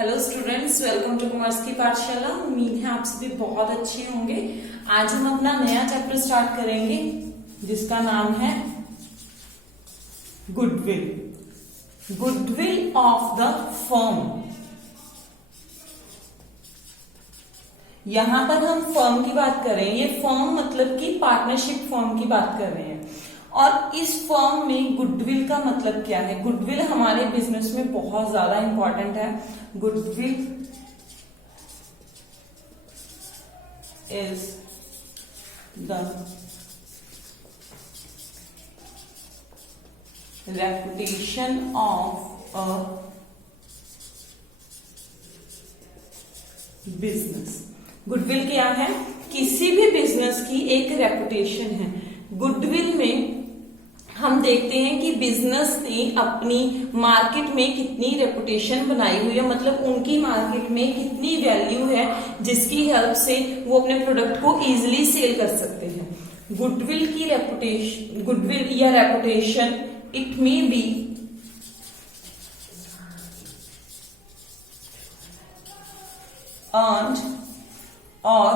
Hello students, welcome to commerce की पाठशाला। उम्मीद है आप सभी बहुत अच्छे होंगे। आज हम अपना नया चैप्टर स्टार्ट करेंगे जिसका नाम है goodwill. Goodwill of the firm. यहां पर हम फर्म की बात कर रहे हैं। ये फर्म मतलब कि पार्टनरशिप फर्म की बात कर रहे हैं। और इस फर्म में गुडविल का मतलब क्या है? गुडविल हमारे बिजनेस में बहुत ज्यादा इंपॉर्टेंट है। Goodwill is the reputation of a business. Goodwill क्या है? किसी भी बिजनेस की एक रेपुटेशन है। गुडविल में हम देखते हैं कि बिजनेस ने अपनी मार्केट में कितनी रेपुटेशन बनाई हुई है, मतलब उनकी मार्केट में कितनी वैल्यू है जिसकी हेल्प से वो अपने प्रोडक्ट को इजीली सेल कर सकते हैं। गुडविल की रेपुटेशन, गुडविल या reputation, it may B earned और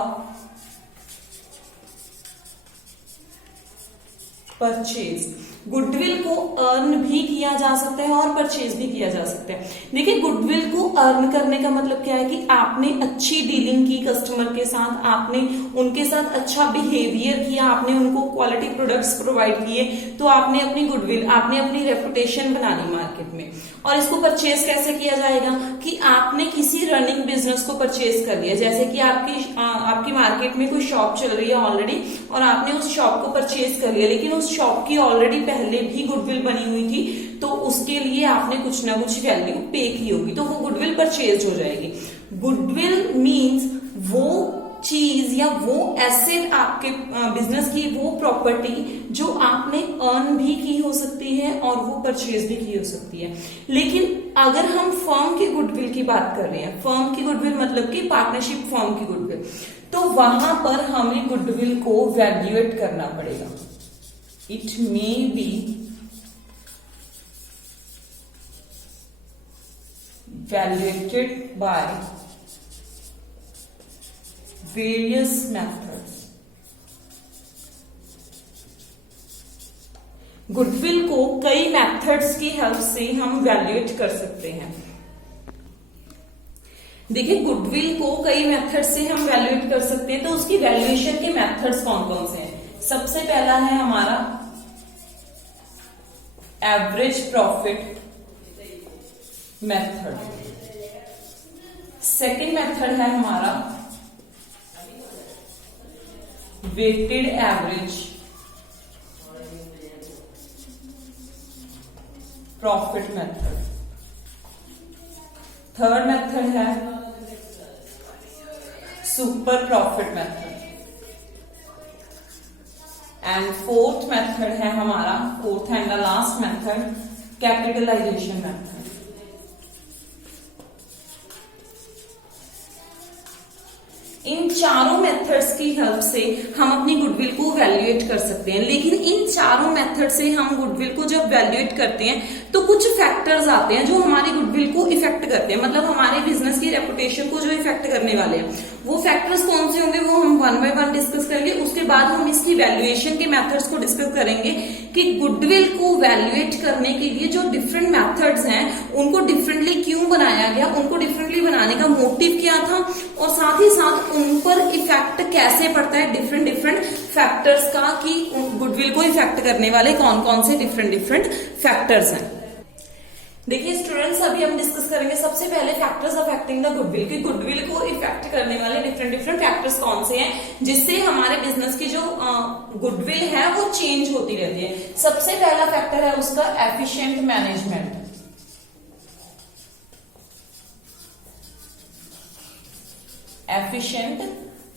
परचेज। गुडविल को अर्न भी किया जा सकता है और परचेज भी किया जा सकता है। देखिए, गुडविल को अर्न करने का मतलब क्या है कि आपने अच्छी डीलिंग की कस्टमर के साथ, आपने उनके साथ अच्छा बिहेवियर किया, आपने उनको क्वालिटी प्रोडक्ट्स प्रोवाइड किए, तो आपने अपनी गुडविल, आपने अपनी रेपुटेशन बना ली मार्केट में। और इसको परचेज कैसे किया जाएगा कि आपने किसी रनिंग बिजनेस को परचेज कर लिया। जैसे कि आपकी मार्केट में कोई शॉप चल रही है ऑलरेडी और आपने उस शॉप को परचेज कर लिया, लेकिन उस शॉप की ऑलरेडी पहले भी गुडविल बनी हुई थी, तो उसके लिए आपने कुछ ना कुछ वैल्यू पे की होगी, तो वो गुडविल परचेज हो जाएगी। गुडविल मीन्स वो चीज या वो एसेट, आपके बिजनेस की वो प्रॉपर्टी जो आपने अर्न भी की हो सकती है और वो परचेज भी की हो सकती है। लेकिन अगर हम फर्म की गुडविल की बात कर रहे हैं, फर्म की गुडविल मतलब कि पार्टनरशिप फर्म की गुडविल, तो वहां पर हमें गुडविल को वैल्यूएट करना पड़ेगा। It may be valuated by various methods। Goodwill को कई मेथड्स की हेल्प से हम वैल्यूएट कर सकते हैं। देखिए, गुडविल को कई मेथड से हम वैल्यूएट कर सकते हैं, तो उसकी वैल्यूएशन के मेथड्स कौन कौन से हैं? सबसे पहला है हमारा average profit method. Second method है हमारा weighted average profit method. Third method है super profit method. And fourth method है हमारा, fourth and the last method, capitalisation method. इन चारों मेथड्स की हेल्प से हम अपनी गुडविल को वैल्यूएट कर सकते हैं। लेकिन इन चारों मेथड से हम गुडविल को जब वैल्यूएट करते हैं तो कुछ फैक्टर्स आते हैं जो हमारी गुडविल को इफेक्ट करते हैं, मतलब हमारे बिजनेस की रेपुटेशन को जो इफेक्ट करने वाले हैं। वो फैक्टर्स कौन से होंगे वो हम वन बाय वन डिस्कस करेंगे। उसके बाद हम इसकी वैल्यूएशन के मेथड्स को डिस्कस करेंगे कि गुडविल को वैल्यूएट करने के लिए जो डिफरेंट मेथड्स हैं उनको डिफरेंटली क्यों बनाया गया, उनको डिफरेंटली बनाने का मोटिव क्या था, और साथ ही साथ उन पर इफेक्ट कैसे पड़ता है डिफरेंट फैक्टर्स का, कि गुडविल को इफेक्ट करने वाले कौन कौन से डिफरेंट फैक्टर्स हैं। देखिए स्टूडेंट्स, अभी हम डिस्कस करेंगे सबसे पहले फैक्टर्स अफेक्टिंग द गुडविल, कि गुडविल को इफेक्ट करने वाले डिफरेंट फैक्टर्स कौन से हैं जिससे हमारे बिजनेस की जो गुडविल है वो चेंज होती रहती है। सबसे पहला फैक्टर है उसका एफिशिएंट मैनेजमेंट। एफिशिएंट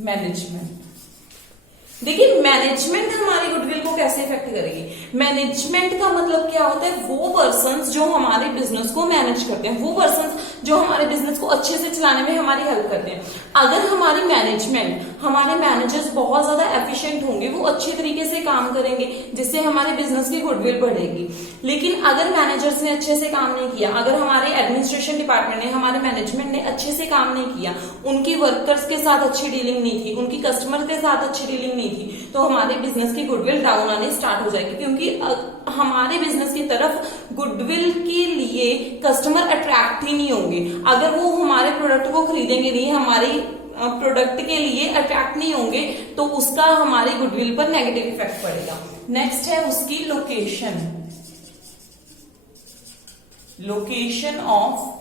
मैनेजमेंट देखिए मैनेजमेंट हमारी गुडविल को कैसे इफेक्ट करेगी। मैनेजमेंट का मतलब क्या होता है, वो पर्संस जो हमारे बिजनेस को मैनेज करते हैं, वो पर्संस जो हमारे बिजनेस को अच्छे से चलाने में हमारी हेल्प करते हैं। अगर हमारी मैनेजमेंट, हमारे मैनेजर्स बहुत ज्यादा एफिशिएंट होंगे, वो अच्छे तरीके से काम करेंगे, जिससे हमारे बिजनेस की गुडविल बढ़ेगी। लेकिन अगर मैनेजर्स ने अच्छे से काम नहीं किया, अगर हमारे एडमिनिस्ट्रेशन डिपार्टमेंट ने, हमारे मैनेजमेंट ने अच्छे से काम नहीं किया, उनकी वर्कर्स के साथ अच्छी डीलिंग नहीं थी, उनकी कस्टमर के साथ अच्छी डीलिंग नहीं थी, तो हमारे बिजनेस की गुडविल डाउन आने स्टार्ट हो जाएगी। क्योंकि हमारे बिजनेस की तरफ गुडविल के लिए कस्टमर अट्रैक्ट ही नहीं होंगे। अगर वो हमारे प्रोडक्ट को खरीदेंगे नहीं, हमारी प्रोडक्ट के लिए अट्रैक्ट नहीं होंगे, तो उसका हमारी गुडविल पर नेगेटिव इफेक्ट पड़ेगा। नेक्स्ट है उसकी लोकेशन, लोकेशन ऑफ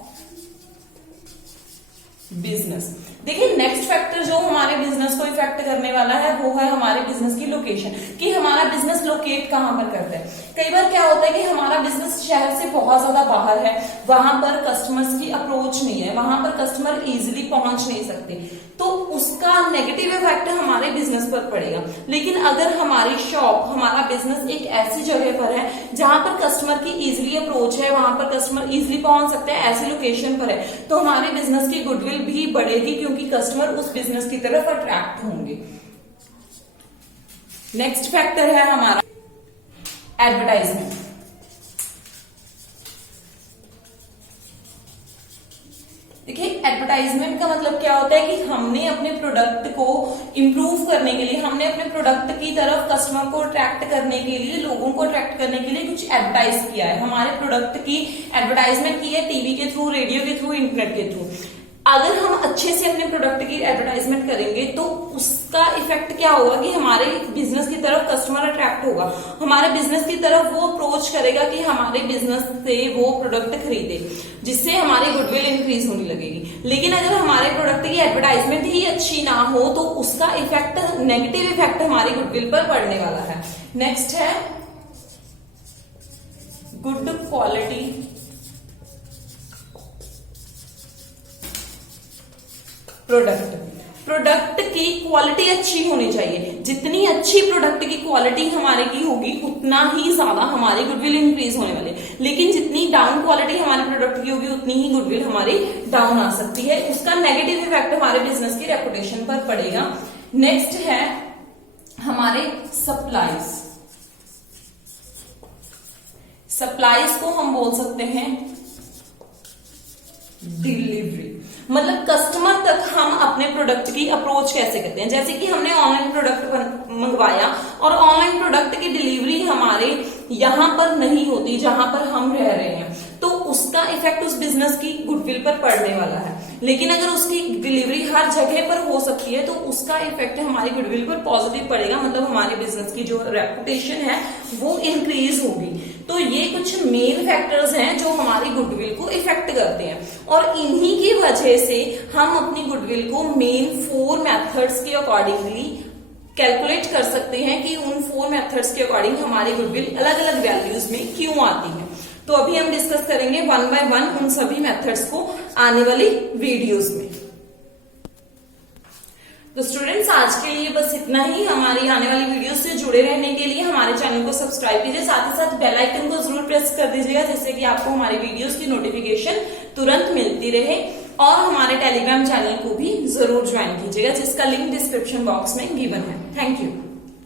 बिजनेस। देखिए नेक्स्ट फैक्टर जो हमारे बिजनेस को इफेक्ट करने वाला है वो है हमारे बिजनेस की लोकेशन, कि हमारा बिजनेस लोकेट कहां पर करता है। कई बार क्या होता है कि हमारा बिजनेस शहर से बहुत ज्यादा बाहर है, वहां पर कस्टमर्स की अप्रोच नहीं है, वहां पर कस्टमर इजीली पहुंच नहीं सकते, तो उसका नेगेटिव इफेक्ट हमारे बिजनेस पर पड़ेगा। लेकिन अगर हमारी शॉप, हमारा बिजनेस एक ऐसी जगह पर है जहां पर कस्टमर की इजीली अप्रोच है, वहां पर कस्टमर इजीली पहुंच सकते हैं, ऐसी लोकेशन पर है, तो हमारे बिजनेस की गुडविल भी बढ़ेगी, क्योंकि कस्टमर उस बिजनेस की तरफ अट्रैक्ट होंगे। नेक्स्ट फैक्टर है हमारा एडवर्टाइजमेंट। देखिए एडवर्टाइजमेंट का मतलब क्या होता है कि हमने अपने प्रोडक्ट को इंप्रूव करने के लिए, हमने अपने प्रोडक्ट की तरफ कस्टमर को अट्रैक्ट करने के लिए, लोगों को अट्रैक्ट करने के लिए कुछ एडवर्टाइज किया है, हमारे प्रोडक्ट की एडवर्टाइजमेंट की है, टीवी के थ्रू, रेडियो के थ्रू, इंटरनेट के थ्रू। अगर हम अच्छे से अपने प्रोडक्ट की एडवर्टाइजमेंट करेंगे तो उसका इफेक्ट क्या होगा कि हमारे बिजनेस की तरफ कस्टमर अट्रैक्ट होगा, हमारे बिजनेस की तरफ वो अप्रोच करेगा कि हमारे बिजनेस से वो प्रोडक्ट खरीदे, जिससे हमारी गुडविल इंक्रीज होने लगेगी। लेकिन अगर हमारे प्रोडक्ट की एडवर्टाइजमेंट ही अच्छी ना हो तो उसका इफेक्ट, नेगेटिव इफेक्ट हमारी गुडविल पर पड़ने वाला है। नेक्स्ट है गुड क्वालिटी प्रोडक्ट। प्रोडक्ट की क्वालिटी अच्छी होनी चाहिए, जितनी अच्छी प्रोडक्ट की क्वालिटी हमारे की होगी उतना ही ज्यादा हमारी गुडविल इंक्रीज होने वाली है। लेकिन जितनी डाउन क्वालिटी हमारे प्रोडक्ट की होगी उतनी ही गुडविल हमारी डाउन आ सकती है, उसका नेगेटिव इफेक्ट हमारे बिजनेस की रेपुटेशन पर पड़ेगा। नेक्स्ट है हमारे सप्लाईज। सप्लाईज को हम बोल सकते हैं डिलीवरी, मतलब कस्टमर तक हम अपने प्रोडक्ट की अप्रोच कैसे करते हैं। जैसे कि हमने ऑनलाइन प्रोडक्ट मंगवाया और ऑनलाइन प्रोडक्ट की डिलीवरी हमारे यहां पर नहीं होती जहां पर हम रह रहे हैं, तो उसका इफेक्ट उस बिजनेस की गुडविल पर पड़ने वाला है। लेकिन अगर उसकी डिलीवरी हर जगह पर हो सकती है तो उसका इफेक्ट हमारी गुडविल पर पॉजिटिव पड़ेगा, मतलब हमारे बिजनेस की जो रेपुटेशन है वो इंक्रीज होगी। तो ये कुछ मेन फैक्टर्स हैं जो हमारी गुडविल को इफेक्ट करते हैं, और इन्हीं की वजह से हम अपनी गुडविल को मेन 4 मेथड्स के अकॉर्डिंगली कैलकुलेट कर सकते हैं कि उन 4 मेथड्स के अकॉर्डिंग हमारी गुडविल अलग अलग वैल्यूज में क्यों आती है। तो अभी हम डिस्कस करेंगे 1 बाय 1 उन सभी मेथड्स को आने वाली वीडियोस में। तो स्टूडेंट्स आज के लिए बस इतना ही। हमारी आने वाली वीडियोस से जुड़े रहने के लिए हमारे चैनल को सब्सक्राइब कीजिए, साथ ही साथ बेल आइकन को जरूर प्रेस कर दीजिएगा, जिससे कि आपको हमारी वीडियोस की नोटिफिकेशन तुरंत मिलती रहे। और हमारे टेलीग्राम चैनल को भी जरूर ज्वाइन कीजिएगा, जिसका लिंक डिस्क्रिप्शन बॉक्स में गिवन है। Thank you.